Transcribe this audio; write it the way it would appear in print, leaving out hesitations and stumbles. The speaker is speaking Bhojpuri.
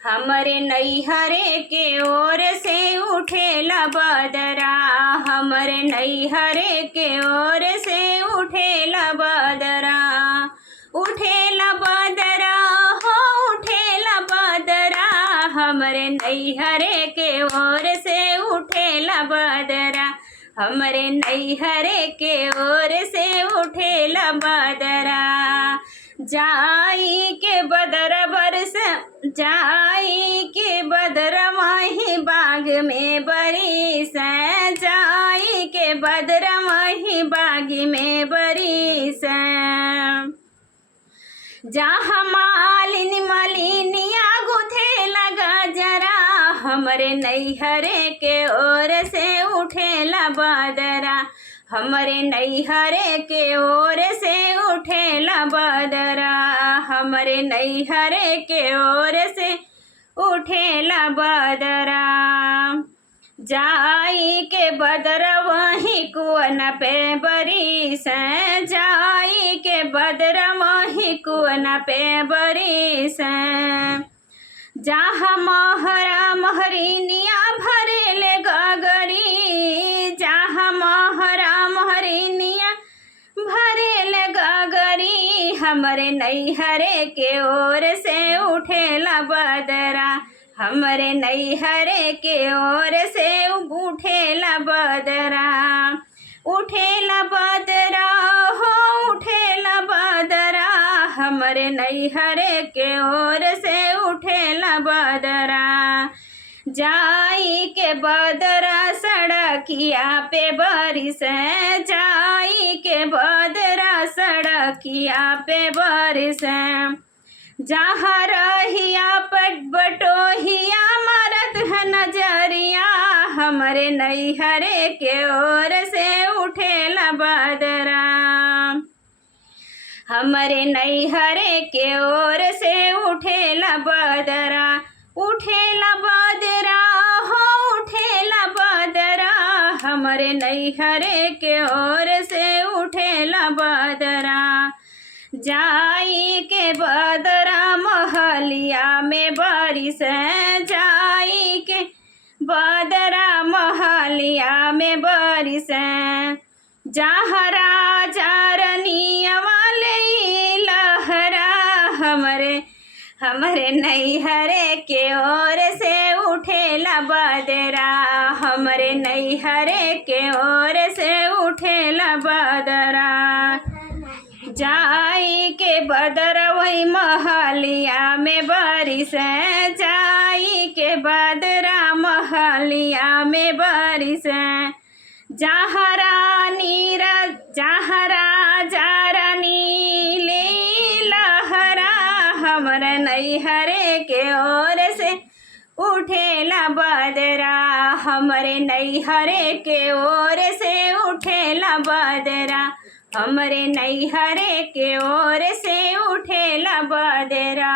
हमरे नैहरे के ओर से उठेला बदरा, हमरे नैहरे के ओर से उठेला बदरा, उठेला बदरा हो उठेला बदरा, हमरे नैहरे के ओर से उठेला बदरा, हमरे नैहरे के ओर से उठेला बदरा। जाई के बदर बरस जाई के बदर माही बाग में बरिस, जाई के बदर माही बाग में बरिस, जहाँ मालिनी मलिनिया गुथे लगा जरा, हमरे नैहरे के ओर से उठेला बदरा, हमरे नैहरे के ओर से उठेला बदरा, हमरे नैहरे के ओर से उठेला बदरा। जाई के बदर वही कुअन पे बरिस, जाई के बदर वही कुअन पे बरिस, जहाँ महरा महरिनिया भरेले गगरी, जहाँ महरा महरिनिया भरेले गगरी, हमरे नैहरे के ओर से उठेला बदरा, हमरे नैहरे के ओर से उठेला बदरा, उठेला बदरा हो उठेला बदरा, हमरे नैहरे के ओर से उठेला बदरा। जाई के बदरा सड़किया पे बरिस, जाई के बदरा सड़किया पे बरिस, जहाँ रहिया पट बटोहिया मारत है नजरिया, हमरे नैहरे के ओर से उठेला बदरा, हमरे नैहरे के ओर से उठेला बदरा, उठेला बदरा हो उठेला बदरा, हमरे नैहरे के ओर से उठेला बदरा। जाई के बदरा महलिया में बरिस, जाई के बदरा महलिया में बरिस, जहाँ राजा रनिया वाले लहरा, हमरे नैहरे के ओर से उठेला बदरा, हमरे नैहरे के ओर से उठेला बदरा। जाई के बदर वही महलिया में बरिस, जाई के बदरा महलिया में बरिस, जहाँ राजा रानी ले लहरा, हमरे नैहरे के ओर से उठेला बदरा, हमरे नैहरे के ओर से उठेला बदरा, हमरे नैहरे के ओर से उठेला बदरा।